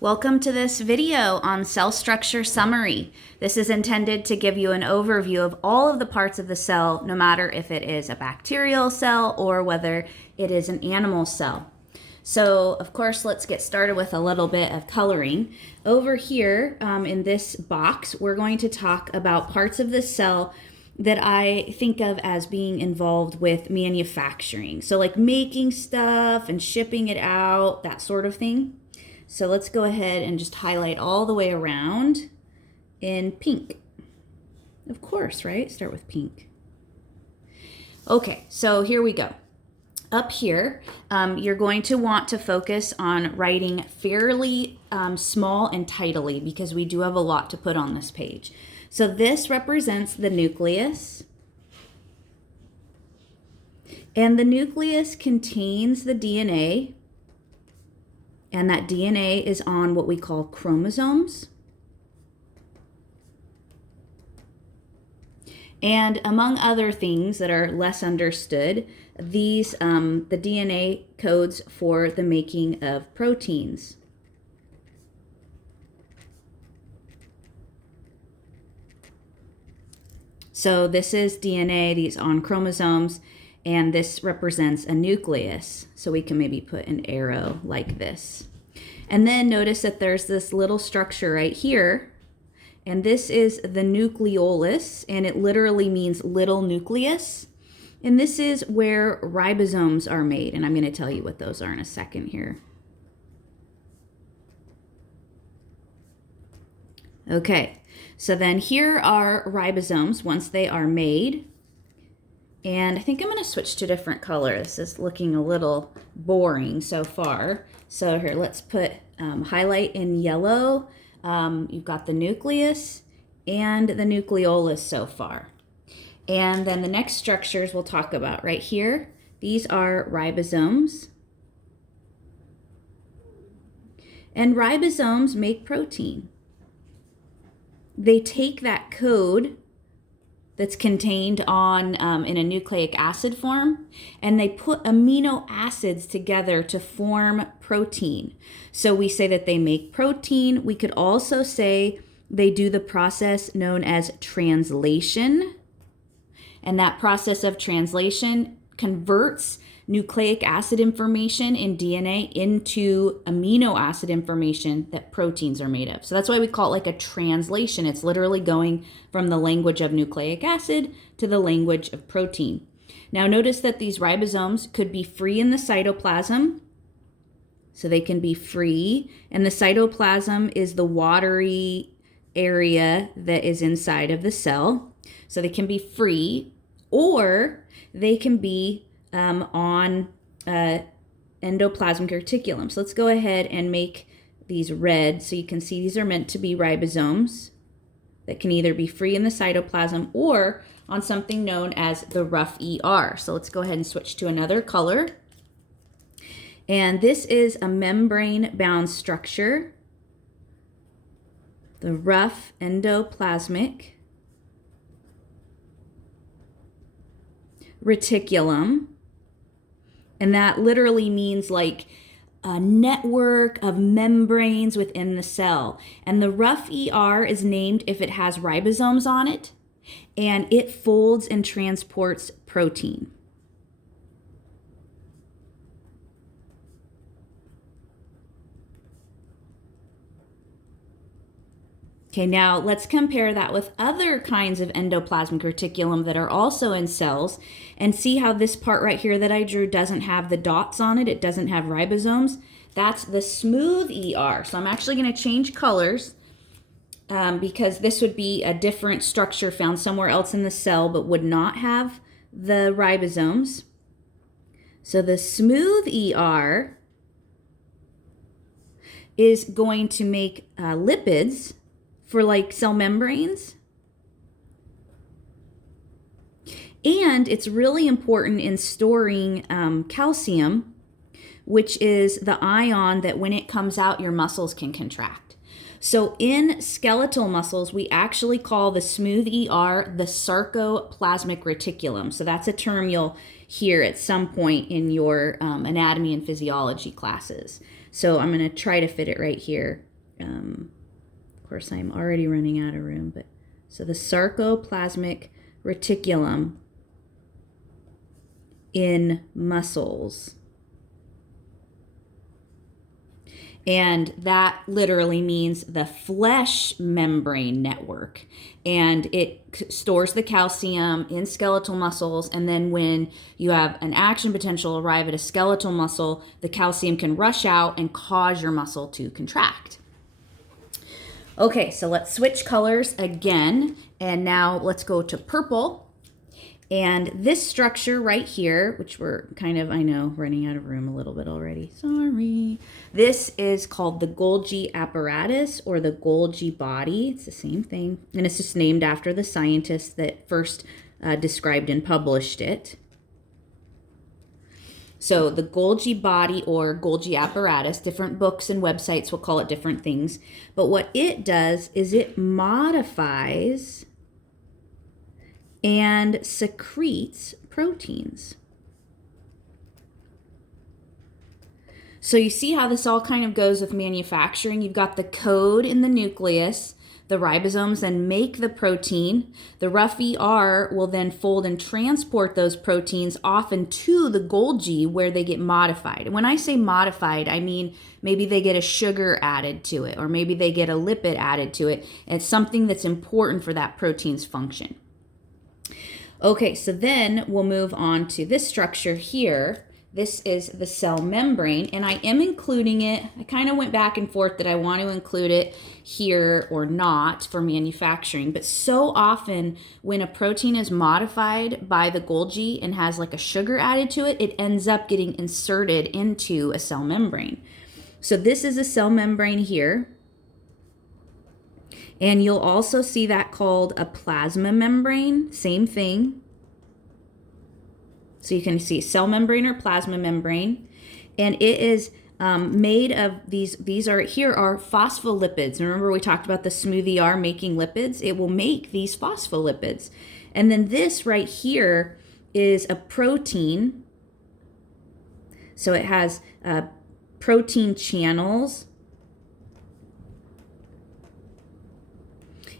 Welcome to this video on cell structure summary. This is intended to give you an overview of all of the parts of the cell, no matter if it is a bacterial cell or whether it is an animal cell. So, of course, let's get started with a little bit of coloring. Over here in this box, we're going to talk about parts of the cell that I think of as being involved with manufacturing. So like making stuff and shipping it out, that sort of thing. So let's go ahead and just highlight all the way around in pink. Of course, right? Start with pink. Okay, so here we go. Up here, you're going to want to focus on writing fairly small and tidily because we do have a lot to put on this page. So this represents the nucleus. And the nucleus contains the DNA. And that DNA is on what we call chromosomes. And among other things that are less understood, these the DNA codes for the making of proteins. So this is DNA, these on chromosomes, and this represents a nucleus. So we can maybe put an arrow like this. And then notice that there's this little structure right here, and this is the nucleolus, and it literally means little nucleus. And this is where ribosomes are made, and I'm going to tell you what those are in a second here. Okay, so then here are ribosomes once they are made. And I think I'm going to switch to a different color. This is looking a little boring so far. So here, let's put highlight in yellow. You've got the nucleus and the nucleolus so far. And then the next structures we'll talk about right here. These are ribosomes. And ribosomes make protein. They take that code that's contained on in a nucleic acid form, and they put amino acids together to form protein. So we say that they make protein. We could also say they do the process known as translation, and that process of translation converts nucleic acid information in DNA into amino acid information that proteins are made of. So that's why we call it like a translation. It's literally going from the language of nucleic acid to the language of protein. Now notice that these ribosomes could be free in the cytoplasm. So they can be free, and the cytoplasm is the watery area that is inside of the cell. So they can be free, or they can be on endoplasmic reticulum. So let's go ahead and make these red so you can see these are meant to be ribosomes that can either be free in the cytoplasm or on something known as the rough ER. So let's go ahead and switch to another color. And this is a membrane-bound structure, the rough endoplasmic reticulum. And that literally means like a network of membranes within the cell. And the rough ER is named if it has ribosomes on it, and it folds and transports protein. Okay, now let's compare that with other kinds of endoplasmic reticulum that are also in cells and see how this part right here that I drew doesn't have the dots on it. It doesn't have ribosomes. That's the smooth ER. So I'm actually going to change colors because this would be a different structure found somewhere else in the cell but would not have the ribosomes. So the smooth ER is going to make lipids for like cell membranes. And it's really important in storing calcium, which is the ion that when it comes out, your muscles can contract. So in skeletal muscles, we actually call the smooth ER the sarcoplasmic reticulum. So that's a term you'll hear at some point in your anatomy and physiology classes. So I'm going to try to fit it right here. course, I'm already running out of room, but so the sarcoplasmic reticulum in muscles. And that literally means the flesh membrane network. And it stores the calcium in skeletal muscles. And then when you have an action potential arrive at a skeletal muscle, the calcium can rush out and cause your muscle to contract. Okay, so let's switch colors again. And now let's go to purple. And this structure right here, which we're kind of, I know, running out of room a little bit already. Sorry. This is called the Golgi apparatus or the Golgi body. It's the same thing. And it's just named after the scientist that first described and published it. So the Golgi body or Golgi apparatus, different books and websites will call it different things. But what it does is it modifies and secretes proteins. So you see how this all kind of goes with manufacturing. You've got the code in the nucleus. The ribosomes then make the protein. The rough ER will then fold and transport those proteins often to the Golgi where they get modified. And when I say modified, I mean maybe they get a sugar added to it, or maybe they get a lipid added to it. It's something that's important for that protein's function. Okay, so then we'll move on to this structure here. This is the cell membrane, and I am including it. I kind of went back and forth that I want to include it here or not for manufacturing, but so often when a protein is modified by the Golgi and has like a sugar added to it, it ends up getting inserted into a cell membrane. So this is a cell membrane here. And you'll also see that called a plasma membrane, same thing. So you can see cell membrane or plasma membrane. And it is made of these are phospholipids. Remember we talked about the smooth ER making lipids? It will make these phospholipids. And then this right here is a protein. So it has protein channels.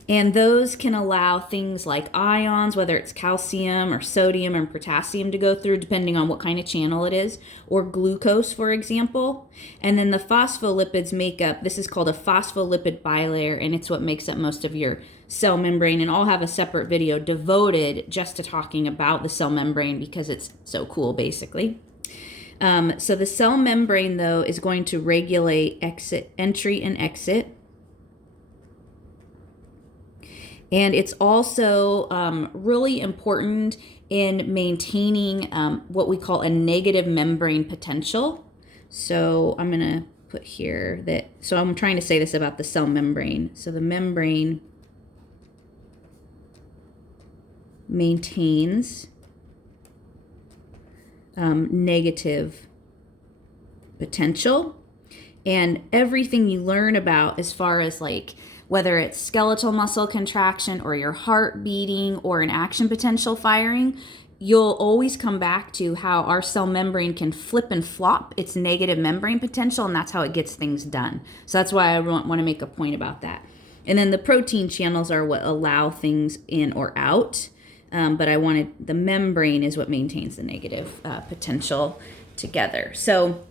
And those can allow things like ions, whether it's calcium or sodium or potassium to go through, depending on what kind of channel it is, or glucose, for example. And then the phospholipids make up, this is called a phospholipid bilayer, and it's what makes up most of your cell membrane. And I'll have a separate video devoted just to talking about the cell membrane because it's so cool, basically. So the cell membrane, though, is going to regulate entry and exit. And it's also really important in maintaining what we call a negative membrane potential. So I'm going to put here that, so I'm trying to say this about the cell membrane. So the membrane maintains negative potential. And everything you learn about as far as like whether it's skeletal muscle contraction or your heart beating or an action potential firing, you'll always come back to how our cell membrane can flip and flop its negative membrane potential, and that's how it gets things done. So that's why I want to make a point about that. And then the protein channels are what allow things in or out, but the membrane is what maintains the negative potential together. So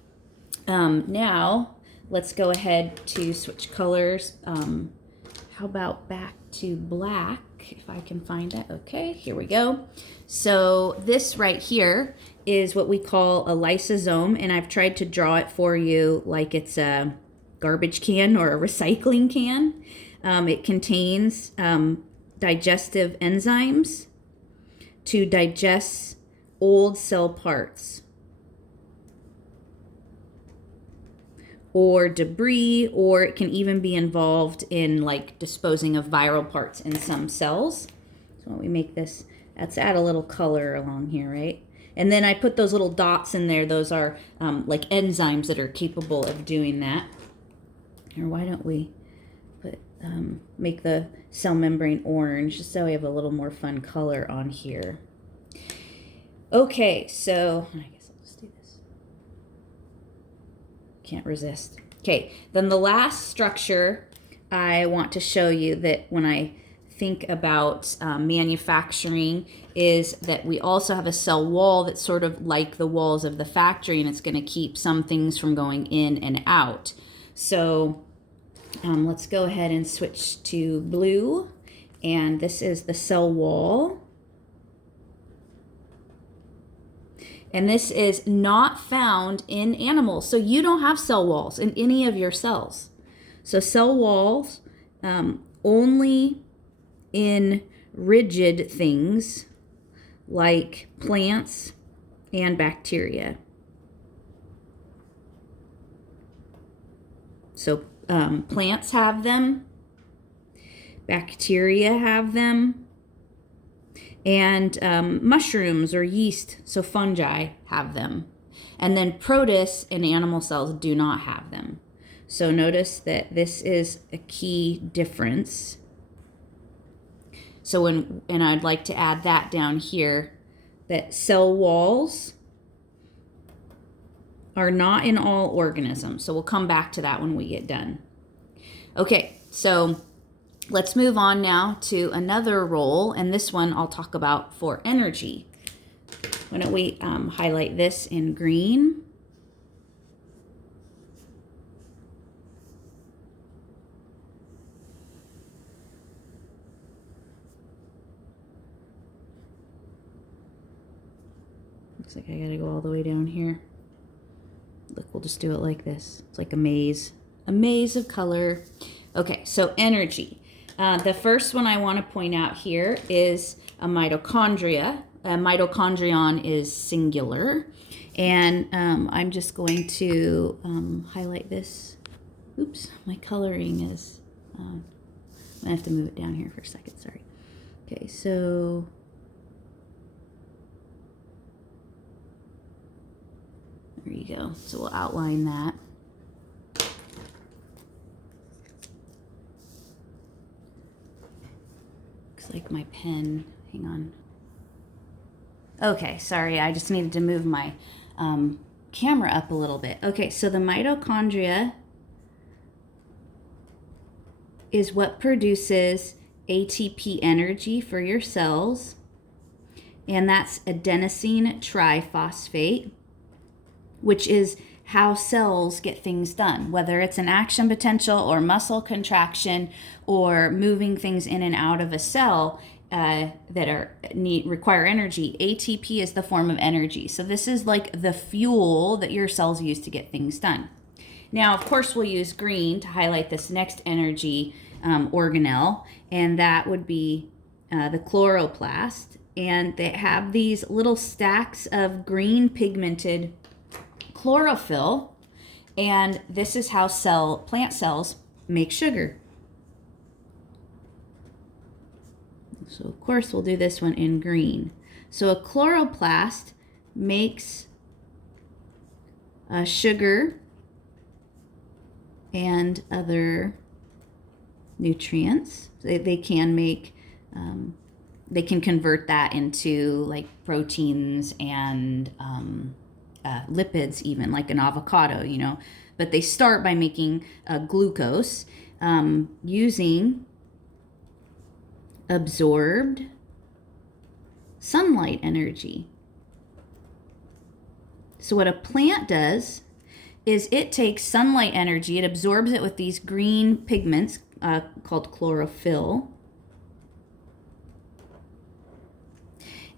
now let's go ahead to switch colors. How about back to black, if I can find that. Okay, here we go. So this right here is what we call a lysosome, and I've tried to draw it for you like it's a garbage can or a recycling can. It contains digestive enzymes to digest old cell parts or debris, or it can even be involved in like disposing of viral parts in some cells. So when we make this, let's add a little color along here, right? And then I put those little dots in there. Those are like enzymes that are capable of doing that. Or why don't we put make the cell membrane orange just so we have a little more fun color on here. Okay, so I guess I'll just do this. Can't resist. Okay, then the last structure I want to show you that when I think about manufacturing is that we also have a cell wall that's sort of like the walls of the factory, and it's going to keep some things from going in and out. So let's go ahead and switch to blue, and this is the cell wall. And this is not found in animals. So you don't have cell walls in any of your cells. So cell walls only in rigid things like plants and bacteria. So plants have them, bacteria have them, and mushrooms or yeast, so fungi, have them. And then protists in animal cells do not have them. So notice that this is a key difference. So and I'd like to add that down here, that cell walls are not in all organisms. So we'll come back to that when we get done. Okay, so let's move on now to another role, and this one I'll talk about for energy. Why don't we highlight this in green? Looks like I gotta go all the way down here. Look, we'll just do it like this. It's like a maze of color. Okay, so energy. The first one I want to point out here is a mitochondria. A mitochondrion is singular. And I'm just going to highlight this. Oops, my coloring is, I have to move it down here for a second, sorry. Okay, so there you go. So we'll outline that. Looks like my pen, hang on. Okay, sorry, I just needed to move my camera up a little bit. Okay, so the mitochondria is what produces ATP energy for your cells, and that's adenosine triphosphate, which is how cells get things done, whether it's an action potential or muscle contraction or moving things in and out of a cell that require energy. ATP is the form of energy. So this is like the fuel that your cells use to get things done. Now, of course, we'll use green to highlight this next energy organelle, and that would be the chloroplast. And they have these little stacks of green pigmented chlorophyll, and this is how plant cells make sugar. So of course we'll do this one in green. So a chloroplast makes sugar and other nutrients. They can make they can convert that into like proteins and lipids, even like an avocado, you know. But they start by making glucose using absorbed sunlight energy. So what a plant does is it takes sunlight energy, it absorbs it with these green pigments called chlorophyll.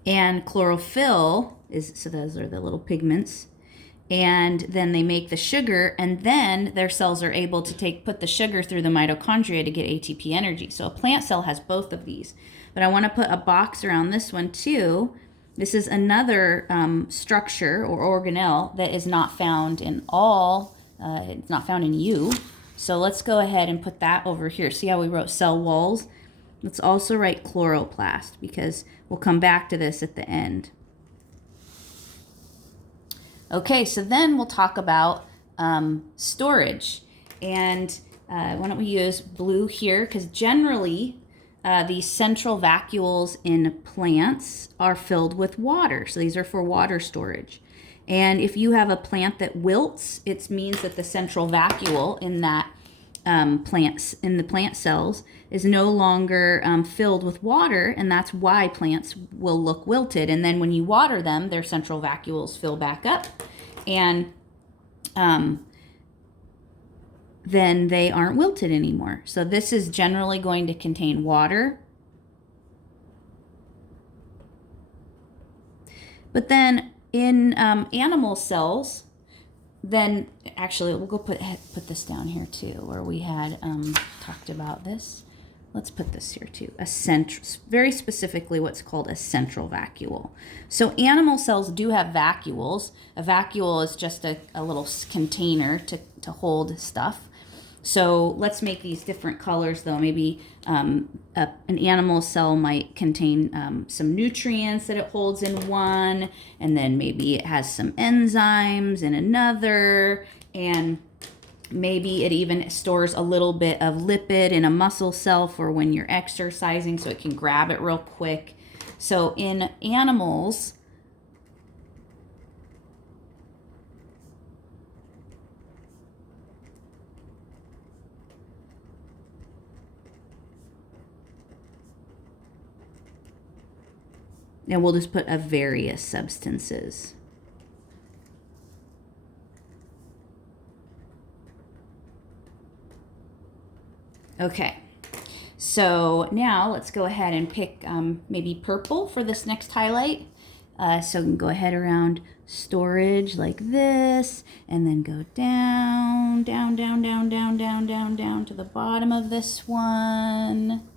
And chlorophyll is, so those are the little pigments. And then they make the sugar, and then their cells are able to put the sugar through the mitochondria to get ATP energy. So a plant cell has both of these. But I want to put a box around this one too. This is another structure or organelle that is not found in all, it's not found in you. So let's go ahead and put that over here. See how we wrote cell walls? Let's also write chloroplast, because we'll come back to this at the end. Okay, so then we'll talk about storage. And why don't we use blue here, because generally these central vacuoles in plants are filled with water. So these are for water storage. And if you have a plant that wilts, it means that the central vacuole in that plants in the plant cells is no longer filled with water, and that's why plants will look wilted. And then when you water them, their central vacuoles fill back up, and then they aren't wilted anymore. So this is generally going to contain water. But then in animal cells, then actually we'll go put this down here too, where we had talked about this. Let's put this here too. Very specifically what's called a central vacuole. So animal cells do have vacuoles. A vacuole is just a little container to hold stuff. So let's make these different colors though. Maybe an animal cell might contain some nutrients that it holds in one, and then maybe it has some enzymes in another, and maybe it even stores a little bit of lipid in a muscle cell for when you're exercising so it can grab it real quick. So in animals, and we'll just put of various substances. Okay, so now let's go ahead and pick maybe purple for this next highlight. So we can go ahead around storage like this, and then go down, down, down, down, down, down, down, down to the bottom of this one,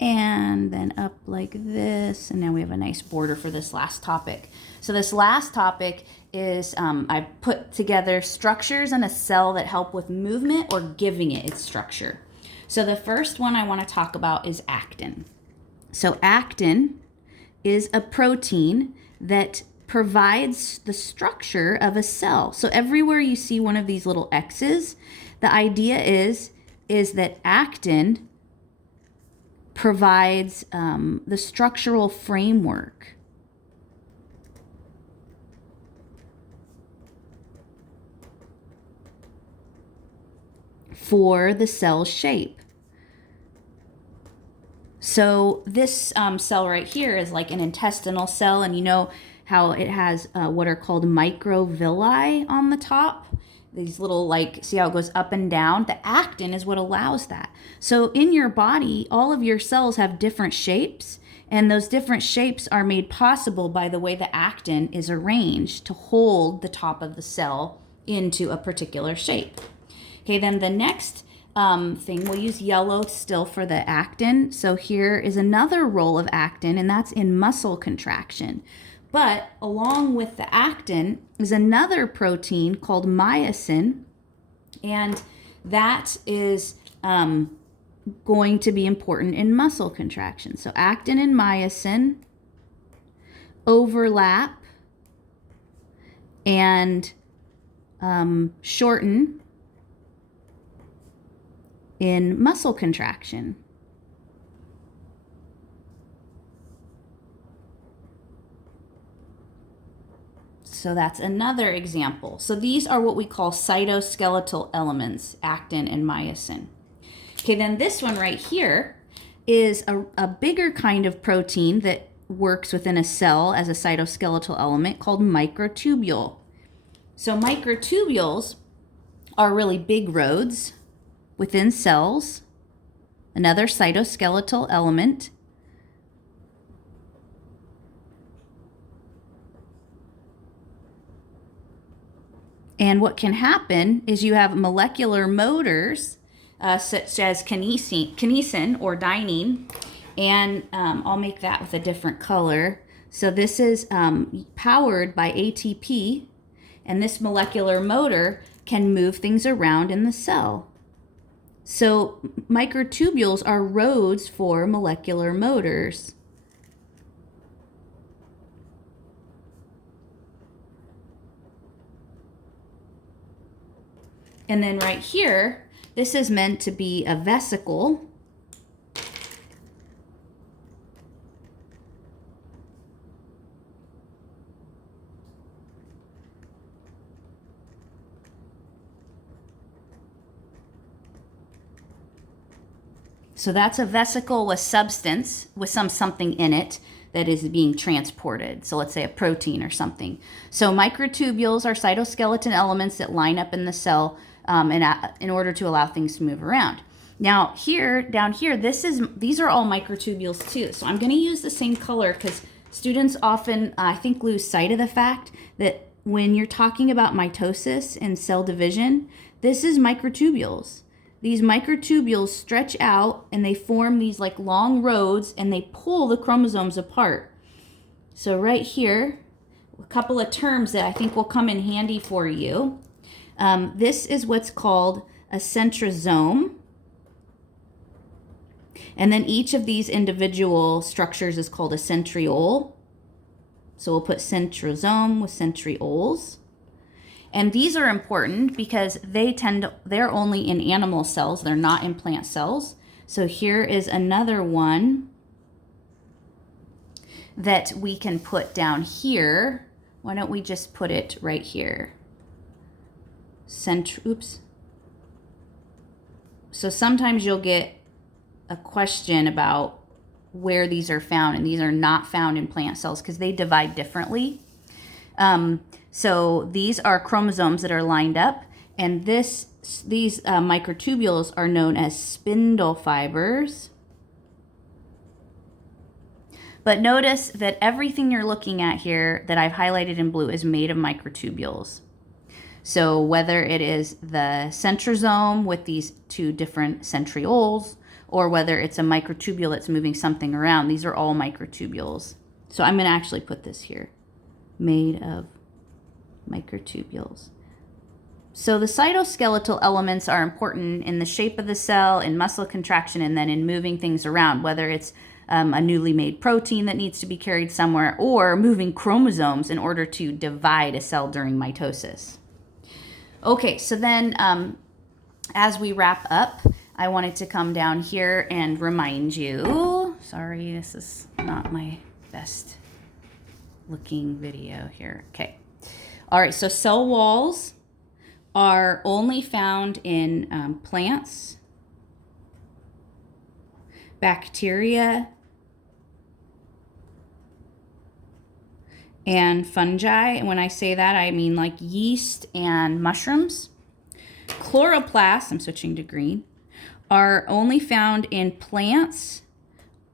and then up like this. And now we have a nice border for this last topic. So this last topic is I put together structures in a cell that help with movement or giving it its structure. So the first one I want to talk about is actin. So actin is a protein that provides the structure of a cell. So everywhere you see one of these little X's, the idea is that actin provides the structural framework for the cell shape. So this cell right here is like an intestinal cell, and you know how it has what are called microvilli on the top? These little, like, see how it goes up and down? The actin is what allows that. So in your body, all of your cells have different shapes, and those different shapes are made possible by the way the actin is arranged to hold the top of the cell into a particular shape. Okay, then the next thing, we'll use yellow still for the actin. So here is another role of actin, and that's in muscle contraction. But along with the actin is another protein called myosin, and that is going to be important in muscle contraction. So actin and myosin overlap and shorten in muscle contraction. So that's another example. So these are what we call cytoskeletal elements, actin and myosin. Okay, then this one right here is a bigger kind of protein that works within a cell as a cytoskeletal element called microtubule. So microtubules are really big roads within cells, another cytoskeletal element. And what can happen is you have molecular motors such as kinesin or dynein, and I'll make that with a different color. So this is powered by ATP, and this molecular motor can move things around in the cell. So microtubules are roads for molecular motors. And then right here, this is meant to be a vesicle. So that's a vesicle with substance, with something in it that is being transported. So let's say a protein or something. So microtubules are cytoskeleton elements that line up in the cell in order to allow things to move around. Now down here, these are all microtubules too. So I'm going to use the same color because students often, I think, lose sight of the fact that when you're talking about mitosis and cell division, this is microtubules. These microtubules stretch out and they form these like long roads and they pull the chromosomes apart. So right here, a couple of terms that I think will come in handy for you. This is what's called a centrosome. And then each of these individual structures is called a centriole. So we'll put centrosome with centrioles. And these are important because they're only in animal cells. They're not in plant cells. So here is another one that we can put down here. Why don't we just put it right here? Oops. So sometimes you'll get a question about where these are found, and these are not found in plant cells because they divide differently. So these are chromosomes that are lined up, and these microtubules are known as spindle fibers. But notice that everything you're looking at here that I've highlighted in blue is made of microtubules. So whether it is the centrosome with these two different centrioles, or whether it's a microtubule that's moving something around, these are all microtubules. So I'm going to actually put this here, made of microtubules. So the cytoskeletal elements are important in the shape of the cell, in muscle contraction, and then in moving things around, whether it's a newly made protein that needs to be carried somewhere, or moving chromosomes in order to divide a cell during mitosis. Okay, so then as we wrap up, I wanted to come down here and remind you, sorry, this is not my best looking video here. Okay. All right, so cell walls are only found in plants, bacteria, and fungi. And when I say that, I mean like yeast and mushrooms. Chloroplasts, I'm switching to green, are only found in plants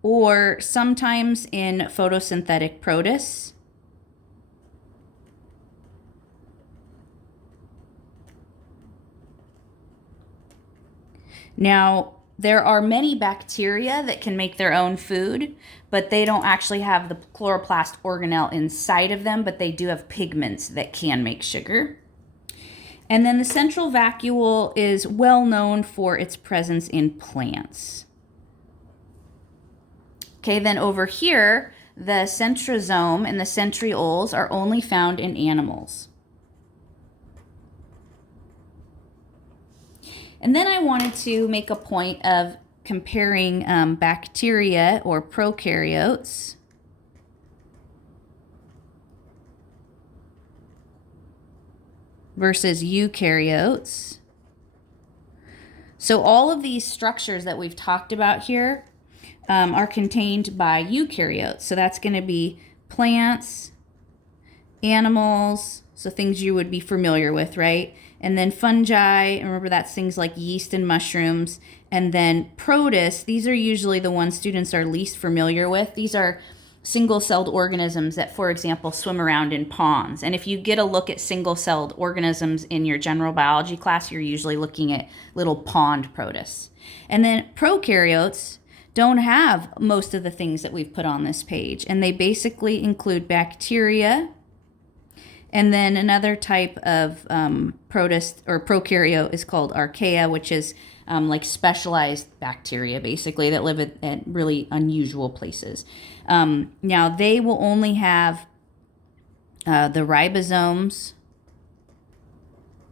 or sometimes in photosynthetic protists. Now, there are many bacteria that can make their own food, but they don't actually have the chloroplast organelle inside of them, but they do have pigments that can make sugar. And then the central vacuole is well known for its presence in plants. Okay, then over here, the centrosome and the centrioles are only found in animals. And then I wanted to make a point of comparing bacteria or prokaryotes versus eukaryotes. So all of these structures that we've talked about here are contained by eukaryotes. So that's going to be plants, animals, so things you would be familiar with, right? And then fungi, and remember that's things like yeast and mushrooms. And then protists, these are usually the ones students are least familiar with. These are single-celled organisms that, for example, swim around in ponds. And if you get a look at single-celled organisms in your general biology class, you're usually looking at little pond protists. And then prokaryotes don't have most of the things that we've put on this page. And they basically include bacteria, and then another type of protist or prokaryote is called archaea, which is like specialized bacteria, basically, that live at really unusual places. Now, they will only have the ribosomes.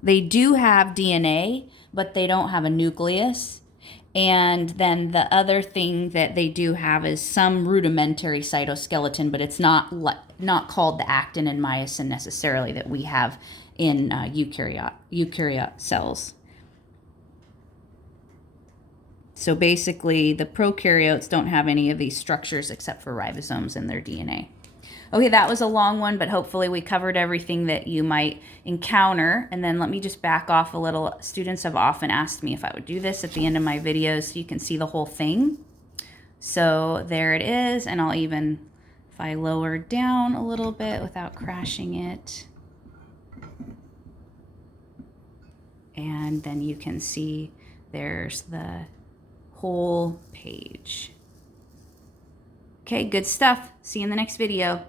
They do have DNA, but they don't have a nucleus. And then the other thing that they do have is some rudimentary cytoskeleton, but it's not called the actin and myosin necessarily that we have in eukaryote cells. So basically, the prokaryotes don't have any of these structures except for ribosomes in their DNA. Okay, that was a long one, but hopefully we covered everything that you might encounter. And then let me just back off a little. Students have often asked me if I would do this at the end of my videos so you can see the whole thing. So there it is, and I'll even, if I lower down a little bit without crashing it, and then you can see there's the whole page. Okay, good stuff. See you in the next video.